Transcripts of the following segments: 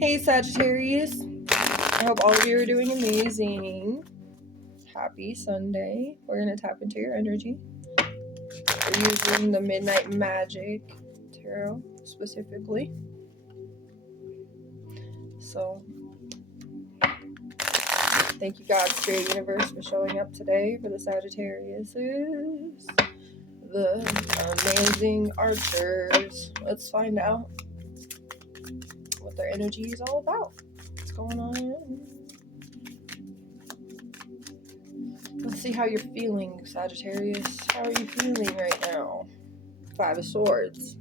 Hey Sagittarius, I hope all of you are doing amazing. Happy Sunday. We're going to tap into your energy. We're using the Midnight Magic Tarot specifically. So, thank you God, Spirit Universe, for showing up today for the Sagittarius. The amazing archers. Let's find out what their energy is all about. What's going on? Let's see how you're feeling, Sagittarius. How are you feeling right now? Five of Swords.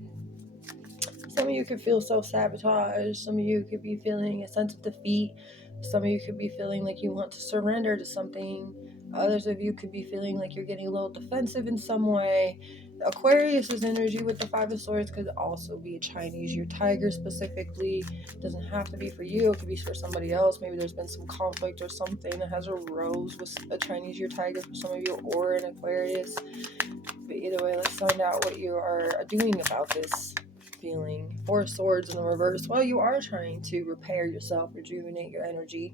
Some of you could feel self-sabotage. Some of you could be feeling a sense of defeat. Some of you could be feeling like you want to surrender to something. Others of you could be feeling like you're getting a little defensive in some way. Aquarius's energy with the Five of Swords could also be a Chinese year tiger specifically. It doesn't have to be for you. It could be for somebody else. Maybe there's been some conflict or something that has arose with a Chinese year tiger for some of you, or an Aquarius. But either way, let's find out what you are doing about this feeling. Four of Swords in the reverse. Well, you are trying to repair yourself, rejuvenate your energy.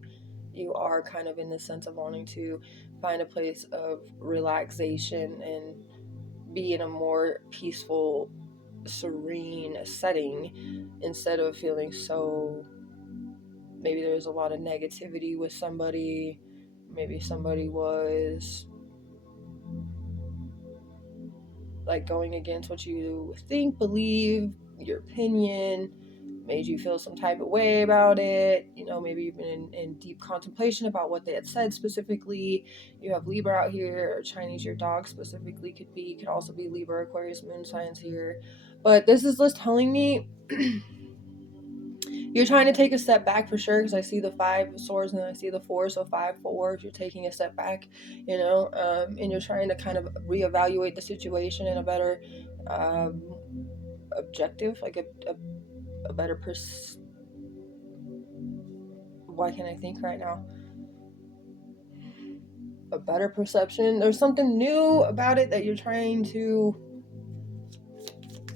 You are kind of in the sense of wanting to find a place of relaxation and be in a more peaceful, serene setting instead of feeling so, maybe there's a lot of negativity with somebody. Maybe somebody was like going against what you think, believe, your opinion, made you feel some type of way about it. You know, maybe you've been in deep contemplation about what they had said specifically. You have Libra out here, or Chinese your dog specifically could also be Libra, Aquarius, moon signs here. But this is just telling me you're trying to take a step back for sure, because I see the Five of Swords and I see the Four, so 5-4. If you're taking a step back, and you're trying to kind of reevaluate the situation in a better objective, like a better why can't I think right now? A better perception. There's something new about it that you're trying to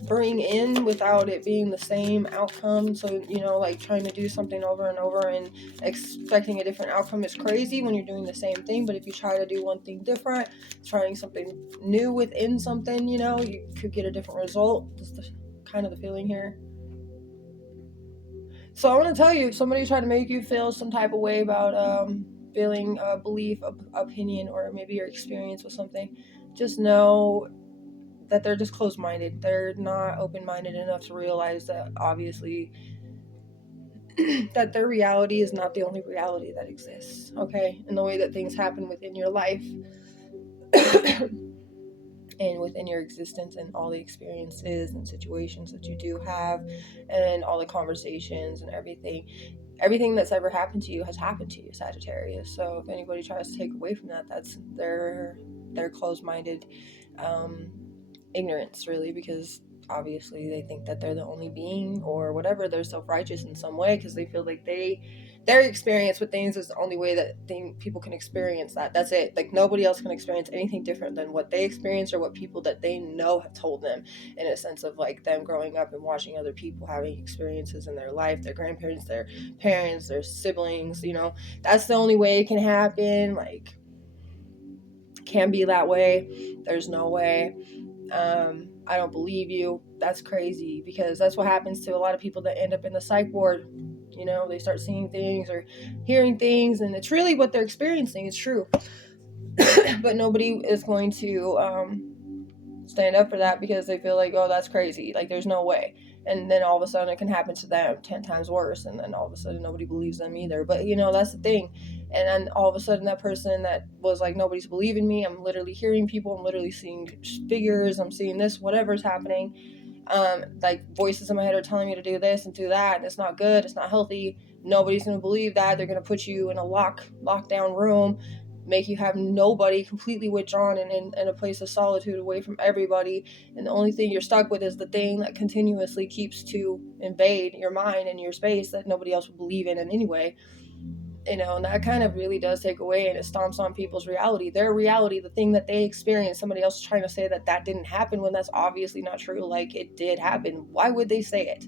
bring in without it being the same outcome. So, like trying to do something over and over and expecting a different outcome is crazy when you're doing the same thing. But if you try to do one thing different, trying something new within something, you could get a different result. That's kind of the feeling here. So I want to tell you, if somebody tried to make you feel some type of way about feeling a belief, opinion, or maybe your experience with something, just know that they're just closed-minded. They're not open-minded enough to realize that obviously that their reality is not the only reality that exists, okay? And the way that things happen within your life and within your existence, and all the experiences and situations that you do have, and all the conversations and everything that's ever happened to you has happened to you, Sagittarius. So if anybody tries to take away from that, that's their closed-minded ignorance, really, because obviously they think that they're the only being or whatever. They're self-righteous in some way because they feel like their experience with things is the only way that people can experience that. That's it. Like nobody else can experience anything different than what they experience or what people that they know have told them, in a sense of like them growing up and watching other people having experiences in their life, their grandparents, their parents, their siblings. That's the only way it can happen. Like, can be that way. There's no way. I don't believe you. That's crazy, because that's what happens to a lot of people that end up in the psych ward. They start seeing things or hearing things, and it's really what they're experiencing. It's true. But nobody is going to stand up for that, because they feel like, oh, that's crazy. Like, there's no way. And then all of a sudden it can happen to them 10 times worse, and then all of a sudden nobody believes them either. But that's the thing. And then all of a sudden that person that was like, nobody's believing me, I'm literally hearing people, I'm literally seeing figures, I'm seeing this, whatever's happening, like voices in my head are telling me to do this and do that, and it's not good, it's not healthy. Nobody's going to believe that. They're going to put you in a lockdown room, make you have nobody, completely withdrawn and in a place of solitude, away from everybody, and the only thing you're stuck with is the thing that continuously keeps to invade your mind and your space that nobody else would believe in anyway. And that kind of really does take away, and it stomps on people's reality, their reality, the thing that they experience. Somebody else is trying to say that didn't happen when that's obviously not true. Like, it did happen. Why would they say it?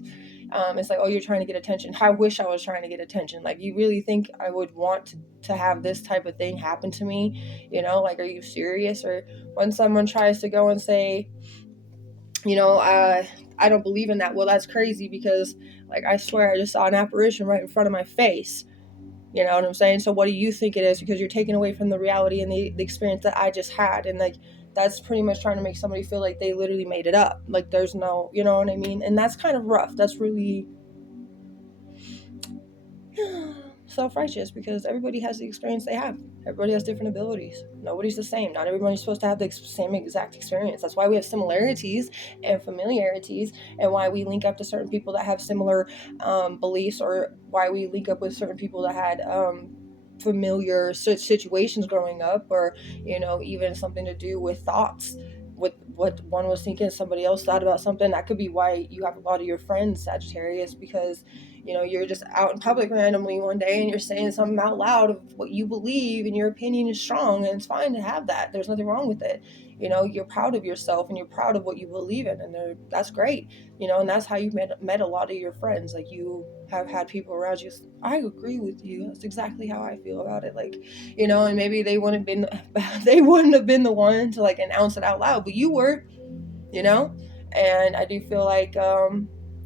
It's like, oh, you're trying to get attention. I wish I was trying to get attention. Like, you really think I would want to have this type of thing happen to me? Like, are you serious? Or when someone tries to go and say, I don't believe in that. Well, that's crazy, because, like, I swear I just saw an apparition right in front of my face. You know what I'm saying? So what do you think it is? Because you're taking away from the reality and the experience that I just had. And, like, that's pretty much trying to make somebody feel like they literally made it up. Like, there's no, you know what I mean? And that's kind of rough. That's really self-righteous, because everybody has the experience they have. Everybody has different abilities. Nobody's the same. Not everybody's supposed to have the same exact experience. That's why we have similarities and familiarities, and why we link up to certain people that have similar beliefs, or why we link up with certain people that had familiar situations growing up, or even something to do with thoughts, with what one was thinking, somebody else thought about something. That could be why you have a lot of your friends, Sagittarius, because you're just out in public randomly one day and you're saying something out loud of what you believe, and your opinion is strong, and it's fine to have that. There's nothing wrong with it. You're proud of yourself and you're proud of what you believe in, and that's great. And that's how you've met a lot of your friends. Like, you have had people around you, I agree with you, that's exactly how I feel about it. Like, and maybe they wouldn't have been the one to, like, announce it out loud, but you were. And I do feel like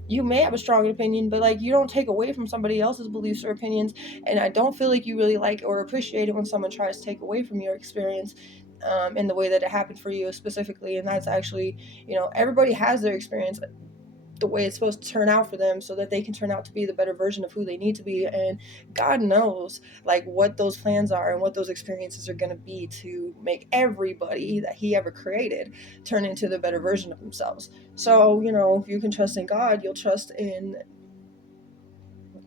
you may have a strong opinion, but, like, you don't take away from somebody else's beliefs or opinions. And I don't feel like you really like or appreciate it when someone tries to take away from your experience in the way that it happened for you specifically. And that's actually, everybody has their experience the way it's supposed to turn out for them, so that they can turn out to be the better version of who they need to be. And God knows, like, what those plans are and what those experiences are going to be to make everybody that he ever created turn into the better version of themselves. So, if you can trust in God, you'll trust in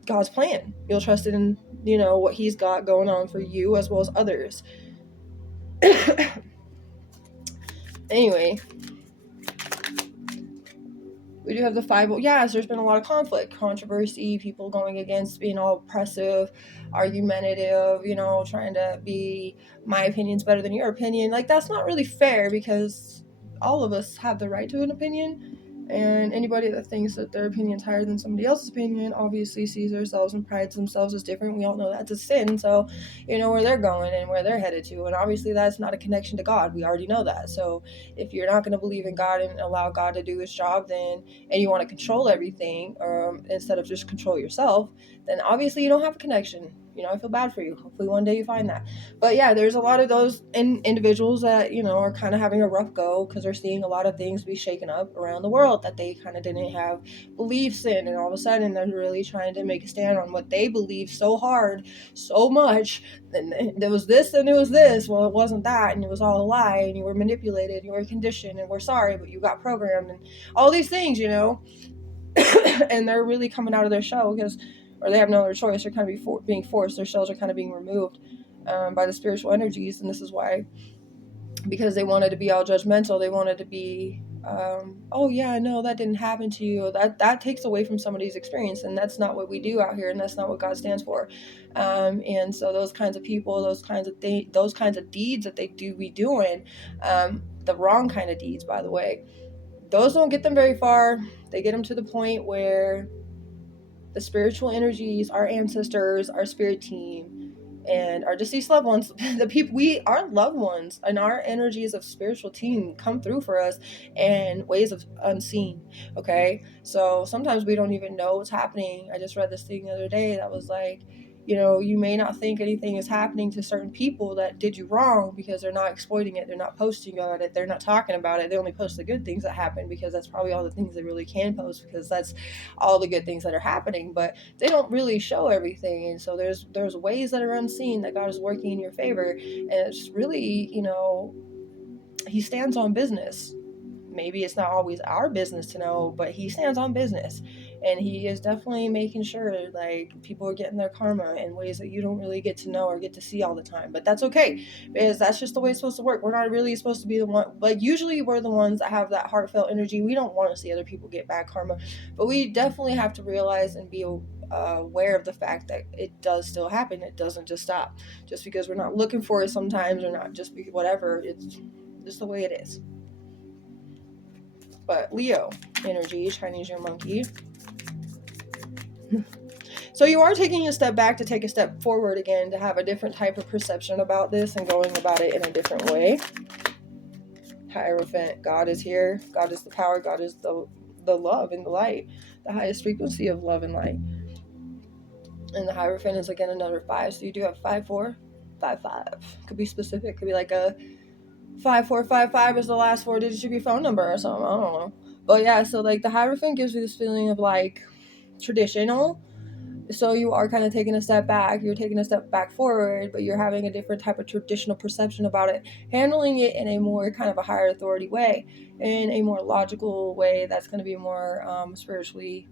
God's plan. You'll trust in, what he's got going on for you as well as others. Anyway, we do have the five. Yes, there's been a lot of conflict, controversy, people going against, being all oppressive, argumentative, trying to be, my opinion's better than your opinion. Like, that's not really fair, because all of us have the right to an opinion. And anybody that thinks that their opinion's higher than somebody else's opinion obviously sees themselves and prides themselves as different. We all know that's a sin. So, where they're going and where they're headed to. And obviously that's not a connection to God. We already know that. So if you're not going to believe in God and allow God to do his job, then, and you want to control everything instead of just control yourself, then obviously you don't have a connection. I feel bad for you. Hopefully one day you find that. But yeah, there's a lot of those individuals that, are kind of having a rough go, because they're seeing a lot of things be shaken up around the world that they kind of didn't have beliefs in. And all of a sudden they're really trying to make a stand on what they believe so hard, so much. And there was this and it was this. Well, it wasn't that. And it was all a lie. And you were manipulated. And you were conditioned. And we're sorry, but you got programmed. And all these things, and they're really coming out of their shell, or they have no other choice. They're kind of being forced. Their shells are kind of being removed by the spiritual energies. And this is why, because they wanted to be all judgmental. They wanted to be, oh yeah, no, that didn't happen to you. That takes away from somebody's experience, and that's not what we do out here, and that's not what God stands for. And so those kinds of people, those kinds of deeds that they do be doing, the wrong kind of deeds, by the way, those don't get them very far. They get them to the point where the spiritual energies, our ancestors, our spirit team, and our deceased loved ones, the people, our loved ones, and our energies of spiritual team come through for us in ways of unseen. Okay, so sometimes we don't even know what's happening. I just read this thing the other day that was like, you may not think anything is happening to certain people that did you wrong, because they're not exploiting it, they're not posting about it, they're not talking about it. They only post the good things that happen, because that's probably all the things they really can post, because that's all the good things that are happening. But they don't really show everything. And so there's ways that are unseen that God is working in your favor. And it's really, he stands on business. Maybe it's not always our business to know, but he stands on business, and he is definitely making sure, like, people are getting their karma in ways that you don't really get to know or get to see all the time. But that's okay, because that's just the way it's supposed to work. We're not really supposed to be the one, like, usually we're the ones that have that heartfelt energy. We don't want to see other people get bad karma, but we definitely have to realize and be aware of the fact that it does still happen. It doesn't just stop just because we're not looking for it sometimes, or not just because whatever. It's just the way it is. But Leo energy, Chinese Year Monkey. So you are taking a step back to take a step forward again, to have a different type of perception about this and going about it in a different way. Hierophant, God is here. God is the power. God is the love and the light, the highest frequency of love and light. And the Hierophant is again another 5. So you do have 5, 4, 5, 5. Could be specific. Could be like a 5455 is the last 4 digits of your phone number or something. I don't know. But yeah, so like the Hierophant gives you this feeling of like traditional. So you are kind of taking a step back. You're taking a step back forward, but you're having a different type of traditional perception about it, handling it in a more kind of a higher authority way, in a more logical way that's going to be more spiritually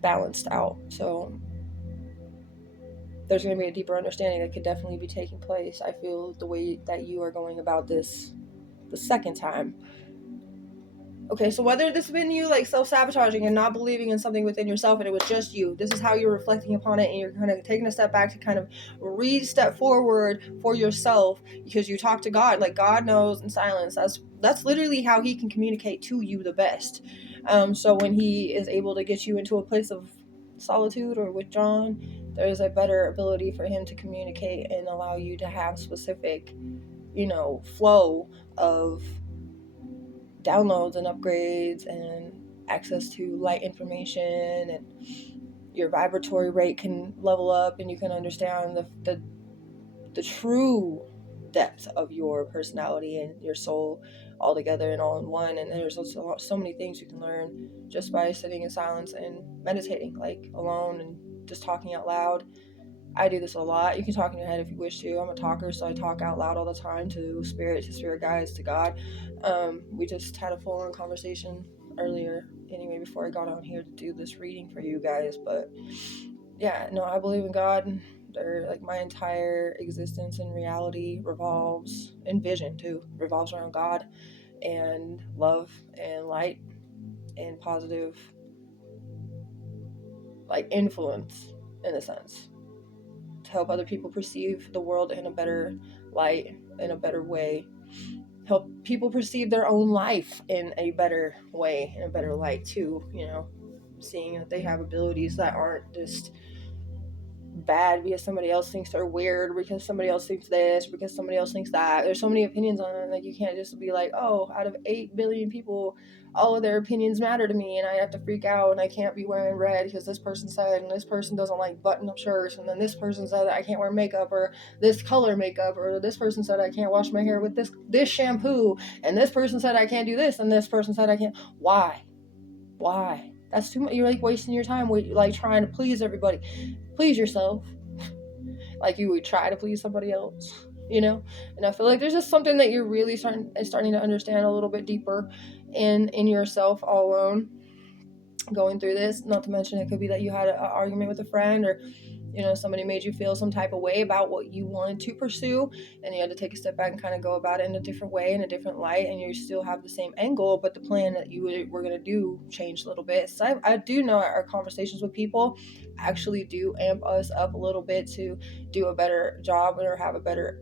balanced out. So there's going to be a deeper understanding that could definitely be taking place. I feel the way that you are going about this the second time. Okay, so whether this has been you like self-sabotaging and not believing in something within yourself and it was just you, this is how you're reflecting upon it, and you're kind of taking a step back to kind of re-step forward for yourself, because you talk to God. Like, God knows in silence. That's literally how he can communicate to you the best. So when he is able to get you into a place of solitude or withdrawn, there's a better ability for him to communicate and allow you to have specific, flow of downloads and upgrades and access to light information, and your vibratory rate can level up, and you can understand the true depth of your personality and your soul all together and all in one. And there's also so many things you can learn just by sitting in silence and meditating, like alone and just talking out loud. I do this a lot. You can talk in your head if you wish to. I'm a talker, so I talk out loud all the time to spirit guides, to God. We just had a full-on conversation earlier, anyway, before I got on here to do this reading for you guys. But yeah, no, I believe in God. They're like, my entire existence and reality revolves, and vision too, revolves around God and love and light and positive, like, influence, in a sense, to help other people perceive the world in a better light, in a better way. Help people perceive their own life in a better way, in a better light too, seeing that they have abilities that aren't just bad because somebody else thinks they're weird, because somebody else thinks this, because somebody else thinks that. There's so many opinions on it. Like, you can't just be like, oh, out of 8 billion people, all of their opinions matter to me, and I have to freak out, and I can't be wearing red because this person said, and this person doesn't like button-up shirts, and then this person said that I can't wear makeup, or this color makeup, or this person said I can't wash my hair with this shampoo, and this person said I can't do this, and this person said I can't. Why? That's too much. You're like wasting your time with like trying to please everybody. Please yourself, like you would try to please somebody else, And I feel like there's just something that you're really starting to understand a little bit deeper in yourself all alone, going through this. Not to mention, it could be that you had an argument with a friend, or somebody made you feel some type of way about what you wanted to pursue, and you had to take a step back and kind of go about it in a different way, in a different light, and you still have the same angle, but the plan that you were going to do changed a little bit. So I do know our conversations with people actually do amp us up a little bit to do a better job or have a better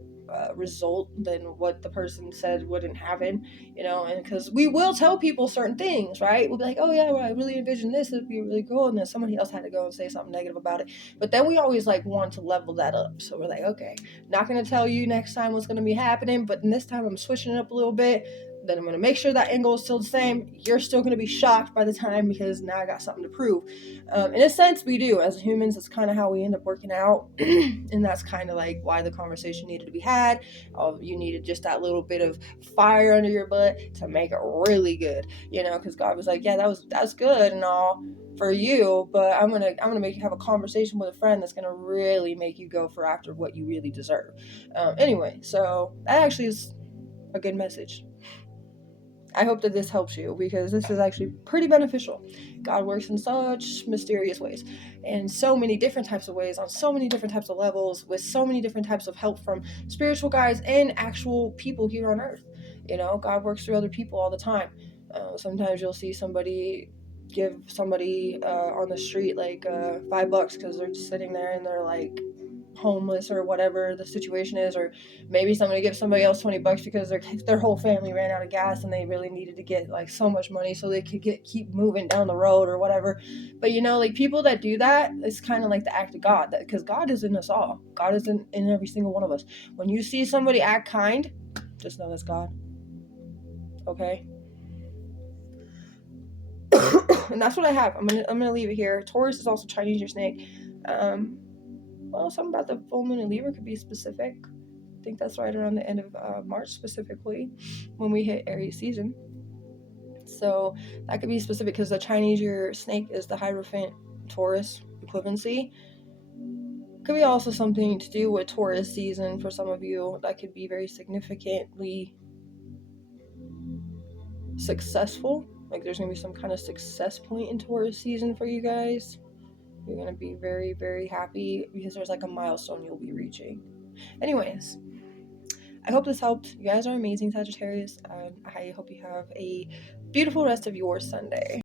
result than what the person said wouldn't happen, and because we will tell people certain things, right? We'll be like, oh yeah, well, I really envisioned this, it'd be really cool, and then somebody else had to go and say something negative about it. But then we always like want to level that up, so we're like, okay, not going to tell you next time what's going to be happening, but this time I'm switching it up a little bit. Then I'm going to make sure that angle is still the same. You're still going to be shocked by the time, because now I got something to prove. In a sense, we do. As humans, it's kind of how we end up working out. And that's kind of like why the conversation needed to be had. You needed just that little bit of fire under your butt to make it really good, because God was like, yeah, that was good and all for you, but I'm gonna make you have a conversation with a friend that's gonna really make you go for after what you really deserve. Anyway, so that actually is a good message. I hope that this helps you, because this is actually pretty beneficial. God works in such mysterious ways, in so many different types of ways, on so many different types of levels, with so many different types of help from spiritual guides and actual people here on earth. God works through other people all the time. Sometimes you'll see somebody give somebody on the street like $5 because they're just sitting there and they're like homeless or whatever the situation is, or maybe somebody gives somebody else $20 because their whole family ran out of gas and they really needed to get like so much money so they could keep moving down the road or whatever. But you know, like people that do that, it's kind of like the act of God, because God is in us all. God is in every single one of us. When you see somebody act kind, just know that's God. Okay. And that's what I have. I'm gonna leave it here. Taurus is also Chinese, your snake. Well, something about the full moon in Libra could be specific. I think that's right around the end of March, specifically when we hit Aries season. So that could be specific because the Chinese, your snake, is the Hierophant Taurus equivalency. Could be also something to do with Taurus season for some of you. That could be very significantly successful. Like there's gonna be some kind of success point in Taurus season for you guys. You're gonna be very, very happy because there's like a milestone you'll be reaching. Anyways, I hope this helped. You guys are amazing, Sagittarius, and I hope you have a beautiful rest of your Sunday.